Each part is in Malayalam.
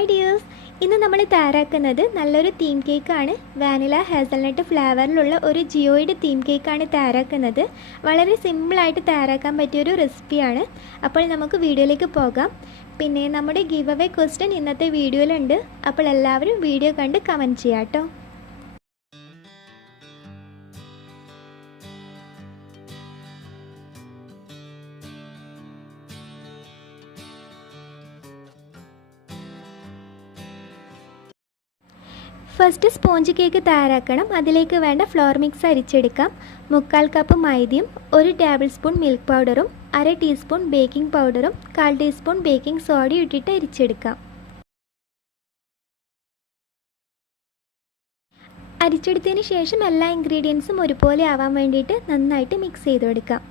ഹായ് ഡിയേഴ്സ്, ഇന്ന് നമ്മൾ തയ്യാറാക്കുന്നത് നല്ലൊരു തീം കേക്കാണ്. വാനില ഹാസൽനട്ട് ഫ്ലേവറിലുള്ള ഒരു ജിയോയുടെ തീം കേക്കാണ് തയ്യാറാക്കുന്നത്. വളരെ സിമ്പിളായിട്ട് തയ്യാറാക്കാൻ പറ്റിയൊരു റെസിപ്പിയാണ്. അപ്പോൾ നമുക്ക് വീഡിയോയിലേക്ക് പോകാം. പിന്നെ നമ്മുടെ ഗിവ് അവേ ക്വസ്റ്റ്യൻ ഇന്നത്തെ വീഡിയോയിലുണ്ട്. അപ്പോൾ എല്ലാവരും വീഡിയോ കണ്ട് കമൻറ്റ് ചെയ്യാം കേട്ടോ. ഫസ്റ്റ് സ്പോഞ്ച് കേക്ക് തയ്യാറാക്കണം. അതിലേക്ക് വേണ്ട ഫ്ലോർ മിക്സ് അരിച്ചെടുക്കാം. 3/4 കപ്പ് മൈദയും 1 ടേബിൾ സ്പൂൺ മിൽക്ക് പൗഡറും 1/2 ടീസ്പൂൺ ബേക്കിംഗ് പൗഡറും 1/4 ടീസ്പൂൺ ബേക്കിംഗ് സോഡയും ഇട്ടിട്ട് അരിച്ചെടുക്കാം. അരിച്ചെടുത്തതിന് ശേഷം എല്ലാ ഇൻഗ്രീഡിയൻസും ഒരുപോലെ ആവാൻ വേണ്ടിയിട്ട് നന്നായിട്ട് മിക്സ് ചെയ്തെടുക്കാം.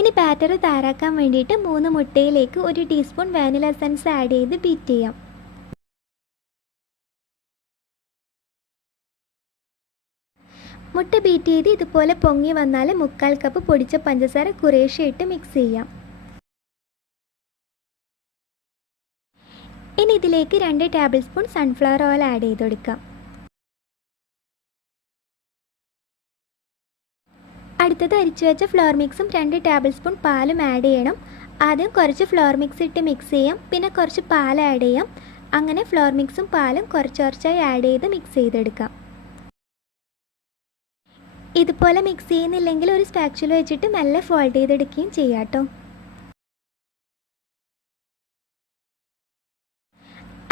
ഇനി ബാറ്റർ തയ്യാറാക്കാൻ വേണ്ടിയിട്ട് 3 മുട്ടയിലേക്ക് 1 ടീസ്പൂൺ വാനില എസൻസ് ആഡ് ചെയ്ത് ബീറ്റ് ചെയ്യാം. മുട്ട ബീറ്റ് ചെയ്ത് ഇതുപോലെ പൊങ്ങി വന്നാൽ 3/4 കപ്പ് പൊടിച്ച പഞ്ചസാര കുറേശ്ശെ ഇട്ട് മിക്സ് ചെയ്യാം. ഇനി ഇതിലേക്ക് 2 table spoon sunflower oil add ചെയ്ത് കൊടുക്കാം. അടുത്തത് അരിച്ചു വെച്ച ഫ്ലോർ മിക്സും 2 ടേബിൾ സ്പൂൺ പാലും ആഡ് ചെയ്യണം. ആദ്യം കുറച്ച് ഫ്ലോർ മിക്സ് ഇട്ട് മിക്സ് ചെയ്യാം, പിന്നെ കുറച്ച് പാൽ ആഡ് ചെയ്യാം. അങ്ങനെ ഫ്ലോർ മിക്സും പാലും കുറച്ചായി ആഡ് ചെയ്ത് മിക്സ് ചെയ്തെടുക്കാം. ഇതുപോലെ മിക്സ് ചെയ്യുന്നില്ലെങ്കിൽ ഒരു സ്പാച്ചുല വെച്ചിട്ട് മെല്ലെ ഫോൾഡ് ചെയ്തെടുക്കുകയും ചെയ്യാം കേട്ടോ.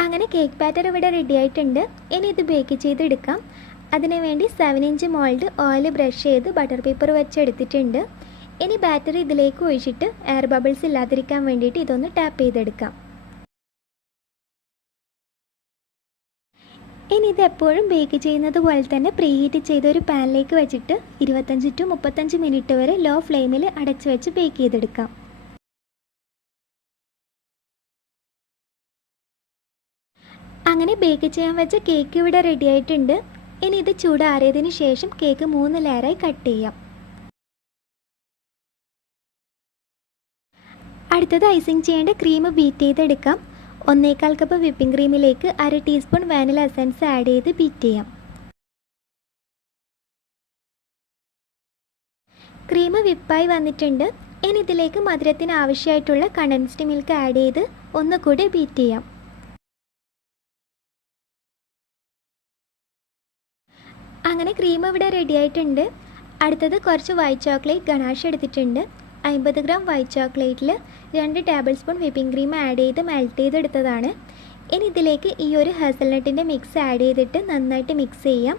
അങ്ങനെ കേക്ക് ബാറ്റർ ഇവിടെ റെഡി ആയിട്ടുണ്ട്. ഇനി ഇത് ബേക്ക് ചെയ്തെടുക്കാം. അതിനുവേണ്ടി 7 ഇഞ്ച് മോൾഡ് ഓയിൽ ബ്രഷ് ചെയ്ത് ബട്ടർ പേപ്പർ വെച്ചെടുത്തിട്ടുണ്ട്. ഇനി ബാറ്റർ ഇതിലേക്ക് ഒഴിച്ചിട്ട് എയർ ബബിൾസ് ഇല്ലാതിരിക്കാൻ വേണ്ടിയിട്ട് ഇതൊന്ന് ടാപ്പ് ചെയ്തെടുക്കാം. ഇനി ഇത് എപ്പോഴും ബേക്ക് ചെയ്യുന്നത് പോലെ തന്നെ പ്രീ ഹീറ്റ് ചെയ്ത ഒരു പാനിലേക്ക് വെച്ചിട്ട് 25 to 35 മിനിറ്റ് വരെ ലോ ഫ്ലെയിമിൽ അടച്ചു വെച്ച് ബേക്ക് ചെയ്തെടുക്കാം. അങ്ങനെ ബേക്ക് ചെയ്യാൻ വെച്ച കേക്ക് ഇവിടെ റെഡി ആയിട്ടുണ്ട്. ഇനി ഇത് ചൂടാറിയതിന് ശേഷം കേക്ക് 3 ലെയറായി കട്ട് ചെയ്യാം. അടുത്തത് ഐസിങ് ചെയ്യേണ്ട ക്രീം ബീറ്റ് ചെയ്തെടുക്കാം. 1/4 കപ്പ് വിപ്പിംഗ് ക്രീമിലേക്ക് 1/2 ടീസ്പൂൺ വാനില എസൻസ് ആഡ് ചെയ്ത് ബീറ്റ് ചെയ്യാം. ക്രീം വിപ്പായി വന്നിട്ടുണ്ട്. ഇനി ഇതിലേക്ക് മധുരത്തിന് ആവശ്യമായിട്ടുള്ള കണ്ടൻസ്ഡ് മിൽക്ക് ആഡ് ചെയ്ത് ഒന്നുകൂടി ബീറ്റ് ചെയ്യാം. അങ്ങനെ ക്രീം ഇവിടെ റെഡി ആയിട്ടുണ്ട്. അടുത്തത് കുറച്ച് വൈറ്റ് ചോക്ലേറ്റ് ഗണാഷ് എടുത്തിട്ടുണ്ട്. 50 ഗ്രാം വൈറ്റ് ചോക്ലേറ്റിൽ 2 tablespoon whipping cream add ചെയ്ത് മെൽറ്റ് ചെയ്തെടുത്തതാണ്. ഇനി ഇതിലേക്ക് ഈ ഒരു ഹേസൽനട്ടിൻ്റെ മിക്സ് ആഡ് ചെയ്തിട്ട് നന്നായിട്ട് മിക്സ് ചെയ്യാം.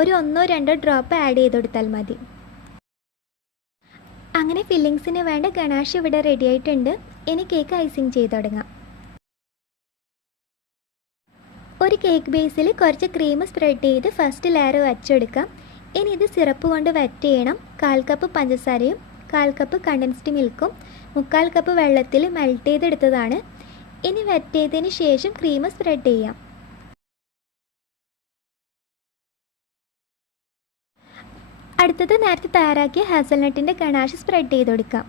ഒരു 1-2 ഡ്രോപ്പ് ആഡ് ചെയ്ത് കൊടുത്താൽ മതി. അങ്ങനെ ഫില്ലിങ്സിന് വേണ്ട ഗണാഷ് ഇവിടെ റെഡി ആയിട്ടുണ്ട്. ഇനി കേക്ക് ഐസിങ് ചെയ്ത് തുടങ്ങാം. ഒരു കേക്ക് ബേസിൽ കുറച്ച് ക്രീം സ്പ്രെഡ് ചെയ്ത് ഫസ്റ്റ് ലെയർ വച്ചെടുക്കാം. ഇനി ഇത് സിറപ്പ് കൊണ്ട് വെറ്റ് ചെയ്യണം. 1/4 കപ്പ് പഞ്ചസാരയും 1/4 കപ്പ് കണ്ടൻസ്ഡ് മിൽക്കും 3/4 കപ്പ് വെള്ളത്തിൽ മെൽറ്റ് ചെയ്തെടുത്തതാണ്. ഇനി വെറ്റ് ചെയ്തതിന് ശേഷം ക്രീം സ്പ്രെഡ് ചെയ്യാം. അടുത്തത് നേരത്തെ തയ്യാറാക്കിയ ഹാസൽനട്ടിൻ്റെ ഗണാഷ് സ്പ്രെഡ് ചെയ്ത് കൊടുക്കാം.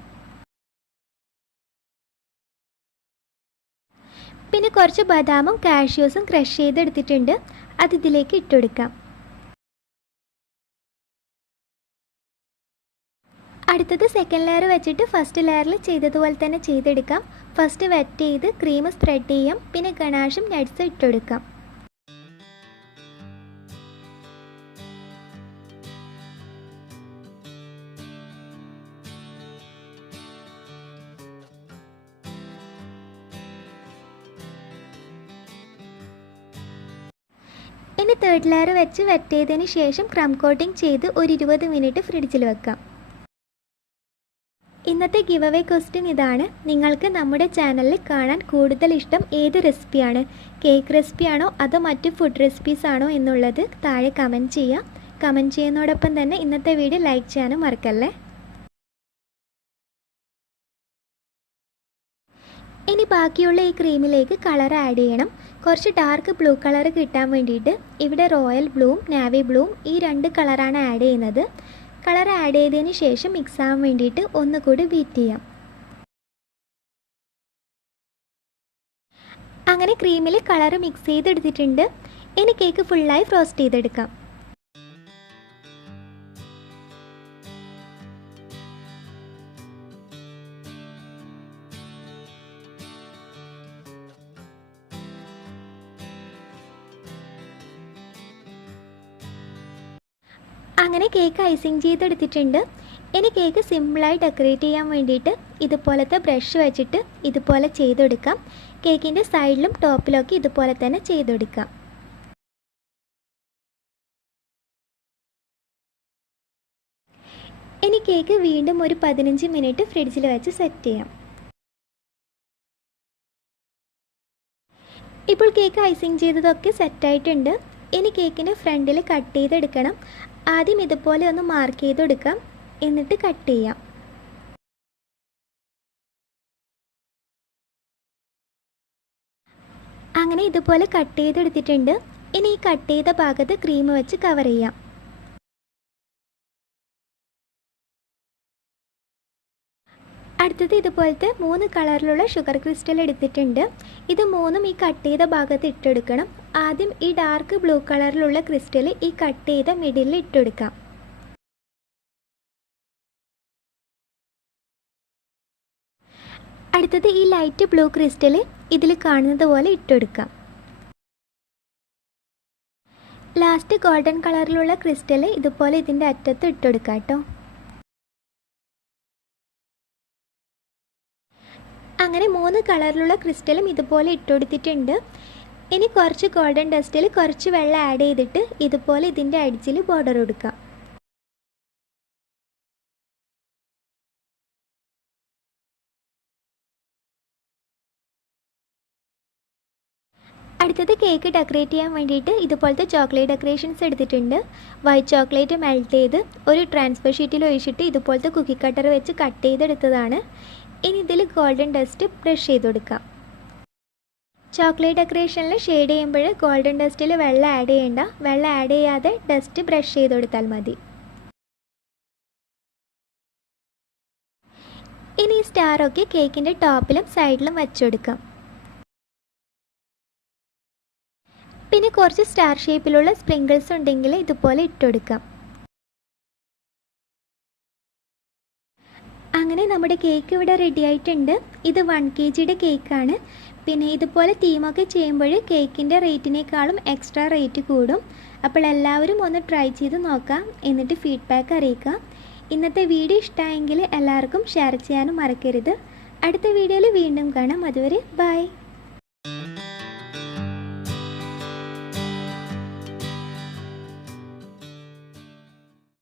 പിന്നെ കുറച്ച് ബദാമും കാഷ്യൂസും ക്രഷ് ചെയ്തെടുത്തിട്ടുണ്ട്. അത് ഇതിലേക്ക് ഇട്ടുകൊടുക്കാം. അടുത്തത് സെക്കൻഡ് ലെയർ വെച്ചിട്ട് ഫസ്റ്റ് ലെയറിൽ ചെയ്തതുപോലെ തന്നെ ചെയ്തെടുക്കാം. ഫസ്റ്റ് വെറ്റ് ചെയ്ത് ക്രീം സ്പ്രെഡ് ചെയ്യാം, പിന്നെ ഗണാഷും നട്ട്സും ഇട്ടുകൊടുക്കാം. ഇനി തേർഡ് ലെയർ വെച്ച് വെറ്റ് ചെയ്തതിന് ശേഷം ക്രം കോട്ടിംഗ് ചെയ്ത് ഒരു 20 മിനിറ്റ് ഫ്രിഡ്ജിൽ വെക്കാം. ഇന്നത്തെ ഗിവ് അവേ ക്വസ്റ്റ്യൻ ഇതാണ്. നിങ്ങൾക്ക് നമ്മുടെ ചാനലിൽ കാണാൻ കൂടുതൽ ഇഷ്ടം ഏത് റെസിപ്പിയാണ്? കേക്ക് റെസിപ്പിയാണോ അതോ മറ്റ് ഫുഡ് റെസിപ്പീസ് ആണോ എന്നുള്ളത് താഴെ കമൻറ്റ് ചെയ്യാം. കമൻറ്റ് ചെയ്യുന്നതോടൊപ്പം തന്നെ ഇന്നത്തെ വീഡിയോ ലൈക്ക് ചെയ്യാനും മറക്കല്ലേ. ഇനി ബാക്കിയുള്ള ഈ ക്രീമിലേക്ക് കളർ ആഡ് ചെയ്യണം. കുറച്ച് ഡാർക്ക് ബ്ലൂ കളർ കിട്ടാൻ വേണ്ടിയിട്ട് ഇവിടെ റോയൽ ബ്ലൂവും നാവി ബ്ലൂവും ഈ 2 കളറാണ് ആഡ് ചെയ്യുന്നത്. കളർ ആഡ് ചെയ്തതിന് ശേഷം മിക്സ് ആവാൻ വേണ്ടിയിട്ട് ഒന്നുകൂടി ബീറ്റ് ചെയ്യാം. അങ്ങനെ ക്രീമിൽ കളർ മിക്സ് ചെയ്തെടുത്തിട്ടുണ്ട്. ഇനി കേക്ക് ഫുള്ളായി ഫ്രോസ്റ്റ് ചെയ്തെടുക്കാം. അങ്ങനെ കേക്ക് ഐസിങ് ചെയ്തെടുത്തിട്ടുണ്ട്. ഇനി കേക്ക് സിമ്പിളായി ഡെക്കറേറ്റ് ചെയ്യാൻ വേണ്ടിയിട്ട് ഇതുപോലത്തെ ബ്രഷ് വെച്ചിട്ട് ഇതുപോലെ ചെയ്തെടുക്കാം. കേക്കിൻ്റെ സൈഡിലും ടോപ്പിലൊക്കെ ഇതുപോലെ തന്നെ ചെയ്തെടുക്കാം. ഇനി കേക്ക് വീണ്ടും ഒരു 15 മിനിറ്റ് ഫ്രിഡ്ജിൽ വെച്ച് സെറ്റ് ചെയ്യാം. ഇപ്പോൾ കേക്ക് ഐസിങ് ചെയ്തതൊക്കെ സെറ്റായിട്ടുണ്ട്. ഇനി കേക്കിൻ്റെ ഫ്രണ്ടിൽ കട്ട് ചെയ്തെടുക്കണം. ആദ്യം ഇതുപോലെ ഒന്ന് മാർക്ക് ചെയ്തെടുക്കാം, എന്നിട്ട് കട്ട് ചെയ്യാം. അങ്ങനെ ഇതുപോലെ കട്ട് ചെയ്തെടുത്തിട്ടുണ്ട്. ഇനി ഈ കട്ട് ചെയ്ത ഭാഗത്ത് ക്രീം വെച്ച് കവർ ചെയ്യാം. അടുത്തത് ഇതുപോലത്തെ 3 കളറിലുള്ള ഷുഗർ ക്രിസ്റ്റൽ എടുത്തിട്ടുണ്ട്. ഇത് 3ഉം ഈ കട്ട് ചെയ്ത ഭാഗത്ത് ഇട്ടെടുക്കണം. ആദ്യം ഈ ഡാർക്ക് ബ്ലൂ കളറിലുള്ള ക്രിസ്റ്റൽ ഈ കട്ട് ചെയ്ത മിഡിലിൽ ഇട്ടെടുക്കാം. അടുത്തത് ഈ ലൈറ്റ് ബ്ലൂ ക്രിസ്റ്റൽ ഇതിൽ കാണുന്നത് പോലെ ഇട്ടെടുക്കാം. ലാസ്റ്റ് ഗോൾഡൻ കളറിലുള്ള ക്രിസ്റ്റൽ ഇതുപോലെ ഇതിൻ്റെ അറ്റത്ത് ഇട്ടെടുക്കാം കേട്ടോ. അങ്ങനെ 3 കളറിലുള്ള ക്രിസ്റ്റലും ഇതുപോലെ ഇട്ടുകൊടുത്തിട്ടുണ്ട്. ഇനി കുറച്ച് ഗോൾഡൻ ഡസ്റ്റിൽ കുറച്ച് വെള്ളം ആഡ് ചെയ്തിട്ട് ഇതുപോലെ ഇതിൻ്റെ അടിച്ചിൽ ബോർഡർ കൊടുക്കാം. അടുത്തത് കേക്ക് ഡെക്കറേറ്റ് ചെയ്യാൻ വേണ്ടിയിട്ട് ഇതുപോലത്തെ ചോക്ലേറ്റ് ഡെക്കറേഷൻസ് എടുത്തിട്ടുണ്ട്. വൈറ്റ് ചോക്ലേറ്റ് മെൽറ്റ് ചെയ്ത് ഒരു ട്രാൻസ്ഫർ ഷീറ്റിൽ ഒഴിച്ചിട്ട് ഇതുപോലത്തെ കുക്കി കട്ടർ വെച്ച് കട്ട് ചെയ്തെടുത്തതാണ്. ഇനി ഇതിൽ ഗോൾഡൻ ഡസ്റ്റ് ബ്രഷ് ചെയ്ത് കൊടുക്കാം. ചോക്ലേറ്റ് ഡെക്കറേഷനിൽ ഷെയ്ഡ് ചെയ്യുമ്പോൾ ഗോൾഡൻ ഡസ്റ്റിൽ വെള്ളം ആഡ് ചെയ്യേണ്ട, വെള്ളം ആഡ് ചെയ്യാതെ ഡസ്റ്റ് ബ്രഷ് ചെയ്ത് കൊടുത്താൽ മതി. ഇനി ഈ സ്റ്റാറൊക്കെ കേക്കിൻ്റെ ടോപ്പിലും സൈഡിലും വെച്ചുകൊടുക്കാം. പിന്നെ കുറച്ച് സ്റ്റാർ ഷേപ്പിലുള്ള സ്പ്രിങ്കിൾസ് ഉണ്ടെങ്കിൽ ഇതുപോലെ ഇട്ടുകൊടുക്കാം. അങ്ങനെ നമ്മുടെ കേക്ക് ഇവിടെ റെഡി ആയിട്ടുണ്ട്. ഇത് 1 kg കേക്കാണ്. പിന്നെ ഇതുപോലെ തീമൊക്കെ ചെയ്യുമ്പോൾ കേക്കിൻ്റെ റേറ്റിനേക്കാളും എക്സ്ട്രാ റേറ്റ് കൂടും. അപ്പോൾ എല്ലാവരും ഒന്ന് ട്രൈ ചെയ്ത് നോക്കാം, എന്നിട്ട് ഫീഡ്ബാക്ക് അറിയിക്കാം. ഇന്നത്തെ വീഡിയോ ഇഷ്ടമായെങ്കിൽ എല്ലാവർക്കും ഷെയർ ചെയ്യാനും മറക്കരുത്. അടുത്ത വീഡിയോയിൽ വീണ്ടും കാണാം. അതുവരെ ബൈ.